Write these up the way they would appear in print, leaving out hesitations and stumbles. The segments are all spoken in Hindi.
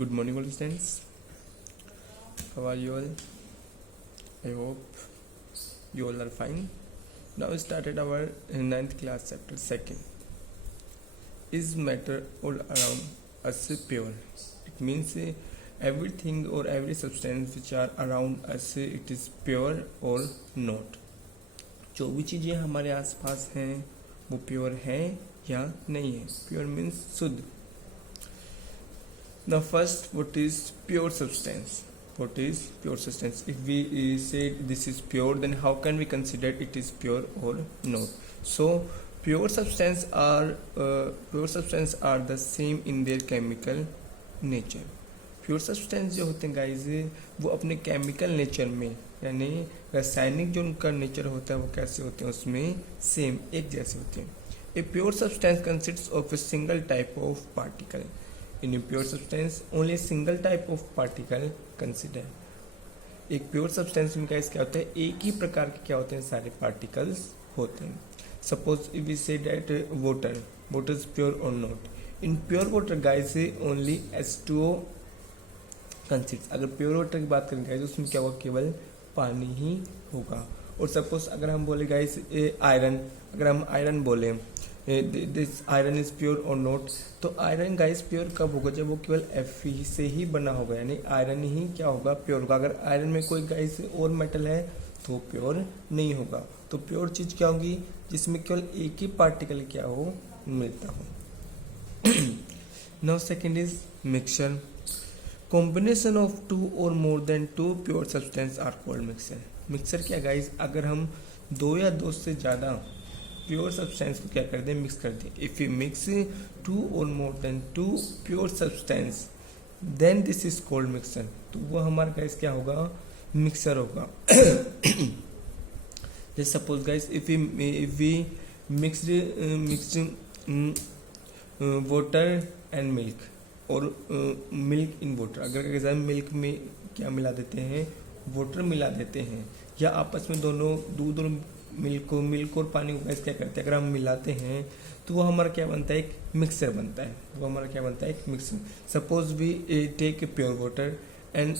Good morning, all students. How are you all? I hope you all are fine. Now we started our ninth class chapter 2nd. Is matter all around us pure? It means everything or every substance which are around us, it is pure or not. जो भी चीज़ें हमारे आसपास हैं वो प्योर हैं या नहीं है. प्योर मीन्स शुद्ध. Now first, what is pure substance? What is pure substance? If we say this is pure, then how can we consider it is pure or not? So pure substance are the same in their chemical nature. Pure substance जो होते हैं गाइज वो अपने केमिकल नेचर में यानी रासायनिक जो उनका नेचर होता है वो कैसे होते हैं उसमें सेम एक जैसे होते हैं. A pure substance consists of a single type of particle. In a pure substance only single type of particle consider. एक प्योर सब्सटेंस में गाइज क्या होता है, एक ही प्रकार के क्या होते हैं सारे पार्टिकल्स होते हैं. Suppose if we say that water is pure or not. In pure water guys only H2O consist. अगर प्योर वाटर की बात करें गाइज उसमें क्या होगा, केवल पानी ही होगा. और सपोज अगर हम बोले गाइज आयरन, अगर हम आयरन बोले this iron is pure or not, तो आयरन गाइज प्योर कब होगा, जब वो केवल Fe से ही बना होगा, यानी आयरन ही क्या होगा, प्योर होगा. अगर आयरन में कोई गाइज और मेटल है तो प्योर नहीं होगा. तो प्योर चीज क्या होगी, जिसमें केवल एक ही पार्टिकल क्या हो मिलता हो. Now second is mixture. Combination of two or more than two pure substance are called mixture. Mixture क्या गाइज, अगर हम दो या दो से ज़्यादा प्योर सब्सटेंस को क्या कर दें, मिक्स कर दें. If you mix two or more than two pure substance then this is called mixture. तो वो हमारा गाइज क्या होगा, मिक्सचर होगा. जैसे suppose guys if we mixed water and milk or milk in water. अगर मिल्क में क्या मिला देते हैं, वाटर मिला देते हैं, या आपस में दोनों दूध और मिल्क और पानी को क्या करते हैं, अगर हम मिलाते हैं तो वो हमारा क्या बनता है, एक मिक्सचर बनता है. वो हमारा क्या बनता है, एक mixture. Suppose we take pure water and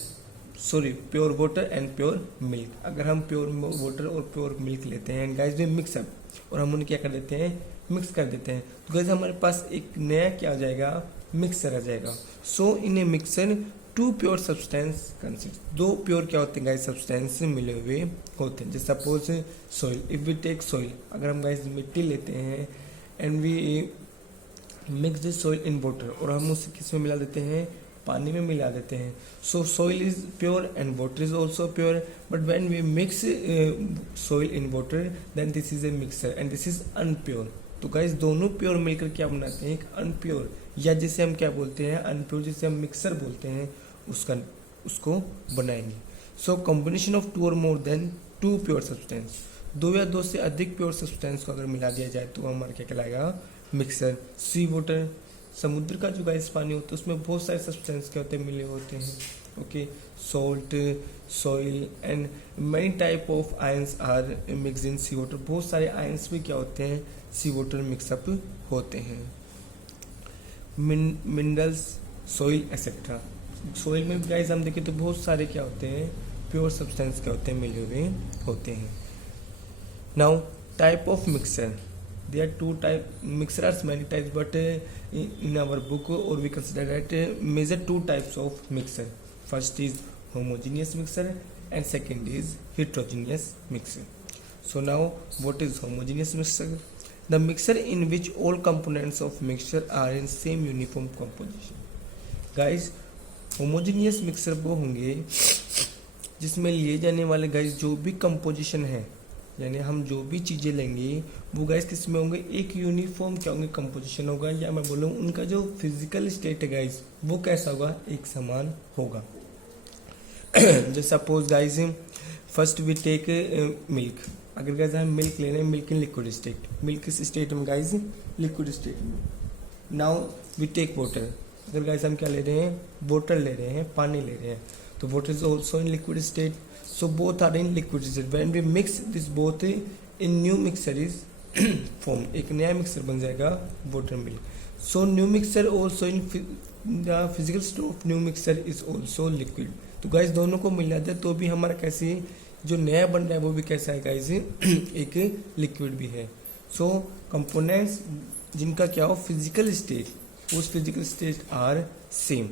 pure milk. अगर हम प्योर वाटर और प्योर मिल्क लेते हैं and guys we mix up, और हम उन्हें क्या कर देते हैं, मिक्स कर देते हैं, तो गाइस हमारे पास एक नया क्या आ जाएगा, मिक्सचर आ जाएगा. So in a mixture two pure substance consist. दो प्योर क्या होते हैं गाइस, सब्सटेंस मिले हुए होते हैं. जैसे suppose soil, if we take soil, अगर हम गाइस मिट्टी लेते हैं and we mix this soil in water, और हम उसे किस में मिला देते हैं, पानी में मिला देते हैं. So soil is pure and water is also pure. But when we mix soil in water then this is a mixture and this is unpure. तो गाइस दोनों प्योर मिलकर क्या बनाते हैं, एक अनप्योर, या जिसे हम क्या बोलते हैं, अनप्योर, जिसे हम मिक्सर बोलते हैं, उसको बनाएंगे. So combination of two or more than two pure substance. दो या दो से अधिक प्योर सब्सटेंस को अगर मिला दिया जाए तो हमारा क्या कहलाएगा, मिक्सर. सी वाटर, समुद्र का जो गाइस पानी होता है उसमें बहुत सारे सब्सटेंस क्या होते हैं, मिले होते हैं. Okay, salt, soil and many type of ions are mix in sea water. बहुत सारे आयंस भी क्या होते हैं, सी वाटर मिक्सअप होते हैं. Minerals, soil etcetera. सॉइल में गाइस हम देखें तो बहुत सारे क्या होते हैं, प्योर सब्सटेंस क्या होते हैं, मिले हुए होते हैं. Now type of mixture. There are two type mixer are many types, but in our book or we consider that major two types of mixer. First is homogeneous mixer and second is heterogeneous mixer. So now what is homogeneous mixer? The mixer in which all components of mixture are in same uniform composition. Guys, homogeneous mixer वो होंगे जिसमें लिए जाने वाले गाइस जो भी कंपोजिशन है, यानी हम जो भी चीज़ें लेंगे वो गाइस किस में होंगे, एक यूनिफॉर्म क्या होंगे, कंपोजिशन होगा, या मैं बोलूँ उनका जो फिजिकल स्टेट है गाइस वो कैसा होगा, एक समान होगा. जैसे suppose guys first we take milk. अगर गाइस हम मिल्क ले रहे हैं, milk in liquid state, milk किस स्टेट में गाइस, लिक्विड स्टेट में. Now we take water. अगर गाइस हम क्या ले रहे हैं, वाटर ले रहे हैं, पानी ले रहे हैं, तो water is also in liquid state. So both are in liquid state. When we mix this both in new mixer is formed. एक नया मिक्सर बन जाएगा water milk. So new mixture also in the physical state of new mixture is also liquid. तो गाइस दोनों को मिला दे तो भी हमारा कैसे जो नया बन रहा है वो भी कैसा है गाइस एक लिक्विड भी है. सो कंपोनेंट्स जिनका क्या हो फिजिकल स्टेट उस फिजिकल स्टेट आर सेम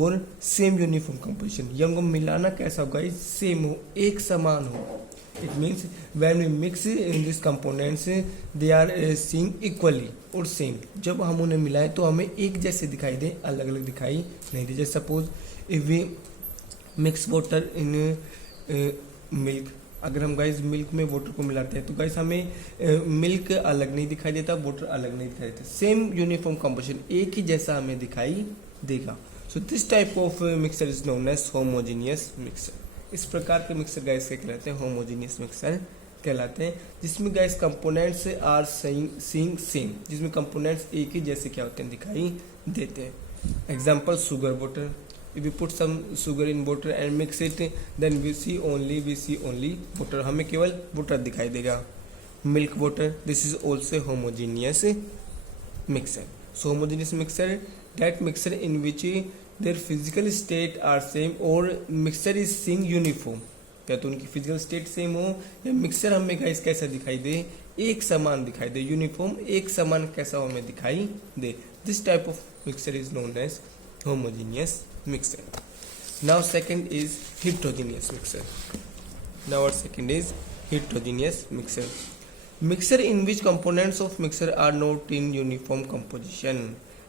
और सेम यूनिफॉर्म कंपोजिशन. ये हमको मिलाना कैसा होगा सेम हो एक समान हो. It means when we mix in this components they are seeing equally or same. जब हम उन्हें मिलाएं तो हमें एक जैसे दिखाई दे अलग अलग दिखाई नहीं दे. जैसे suppose if we mix water in milk, अगर हम गाइस मिल्क में वाटर को मिलाते हैं तो गाइस हमें मिल्क अलग नहीं दिखाई देता वाटर अलग नहीं दिखाई देता. सेम यूनिफॉर्म कंपोजिशन एक ही जैसा हमें दिखाई देगा. So this type of mixer is known as homogeneous mixer. इस प्रकार के मिक्सर गाइस क्या कहलाते हैं होमोजीनियस मिक्सर कहलाते हैं जिसमें guys components are seeing same, जिसमें कंपोनेंट्स एक ही जैसे क्या होते हैं दिखाई देते हैं. Example sugar water. If we put some sugar in water and mix it, then we see only water. हमें केवल water दिखाई देगा. Milk water. This is also homogeneous mixture. So homogeneous mixture, that mixture in which their physical state are same और mixture is seeing uniform. क्या तो उनकी फिजिकल स्टेट सेम हो या मिक्सचर हमें गाइस कैसा दिखाई दे एक समान दिखाई दे. यूनिफॉर्म एक समान कैसा हमें दिखाई दे. This type of mixture is known as homogeneous mixture. Now second is heterogeneous mixture. Now our second is heterogeneous mixture. Mixture in which components of mixture are not in uniform composition.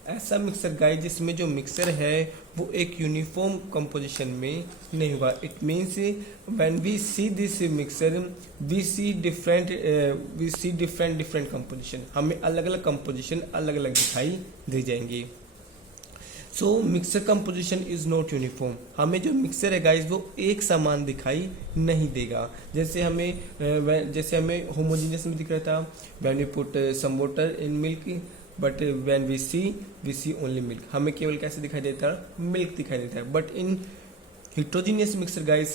ऐसा मिक्सर गाइस जिसमें जो मिक्सर है वो एक यूनिफॉर्म कंपोजिशन में नहीं होगा. It means when we see this mixture we see different composition. हमें अलग अलग कंपोजिशन अलग अलग दिखाई दे जाएंगी. So mixture composition is not uniform. हमें जो मिक्सर है गाइस वो एक समान दिखाई नहीं देगा. जैसे हमें होमोजीनियस में दिख रहा था when we put some water in milk but when we see only milk. हमें केवल कैसे दिखाई देता है मिल्क दिखाई देता है. But in heterogeneous mixture guys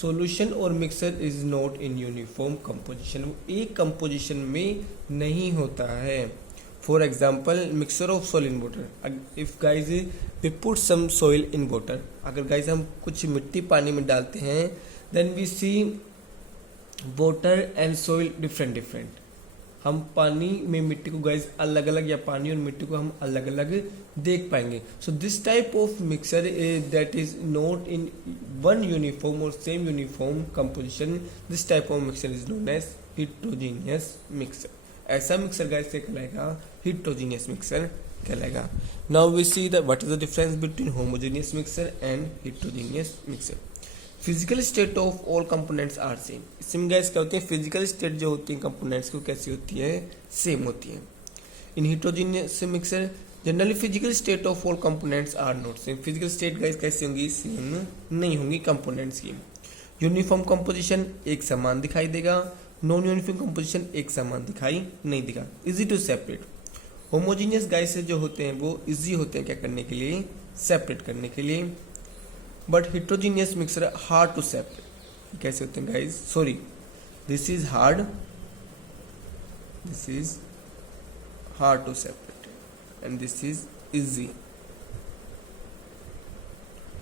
solution और mixture is not in uniform composition. वो एक कंपोजिशन में नहीं होता है. For example, mixture of soil in water. If guys we put some soil in water, अगर guys हम कुछ मिट्टी पानी में डालते हैं then we see water and soil different. हम पानी में मिट्टी को guys अलग अलग या पानी और मिट्टी को हम अलग अलग देख पाएंगे. So this type of mixture that is not in one uniform or same uniform composition, this type of mixture is known as heterogeneous mixture. ऐसा मिक्सर गाइस क्या कहलाएगा heterogeneous मिक्सर कहलाएगा. Now we see the what is the difference between homogeneous mixer and heterogeneous mixer. Physical state of all components are same. इसमें गाइस क्या होती है फिजिकल स्टेट जो होती है कंपोनेंट्स की कैसी होती है सेम होती है. In heterogeneous mixer generally physical state of all components are not same. Physical state guys कैसी होंगी सेम नहीं होंगी कंपोनेंट्स की. यूनिफॉर्म कंपोजिशन एक समान दिखाई देगा. नॉन यूनिफॉर्म कंपोजिशन एक समान दिखाई नहीं देगा. Easy to separate. Homogeneous guys जो होते हैं वो इजी होते हैं क्या करने के लिए सेपरेट करने के लिए. But heterogeneous mixer hard to separate. कैसे होते हैं guys sorry this is hard to separate and this is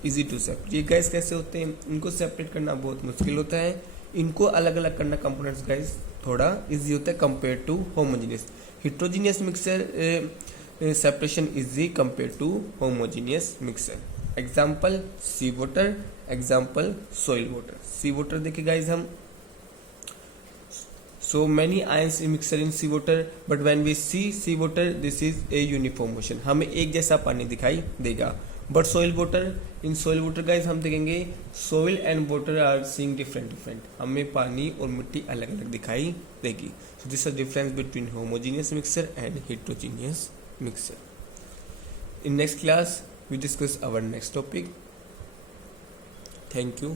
easy to separate. ये गाइस कैसे होते हैं इनको सेपरेट करना बहुत मुश्किल होता है. इनको अलग अलग करना कंपोनेंट्स गाइस थोड़ा इजी होता है compare to homogeneous. Heterogeneous mixer separation easy compare to homogeneous mixer. Example sea water, example soil water. Sea water देखिए गाइस हम so many ions in mixture in sea water but when we see sea water this is a uniform motion. हमें एक जैसा पानी दिखाई देगा. But soil water in soil water guys हम देखेंगे soil and water are seeing different. हमें पानी और मिट्टी अलग अलग दिखाई देगी. So this is difference between homogeneous mixer and heterogeneous mixer. In next class we discuss our next topic. Thank you.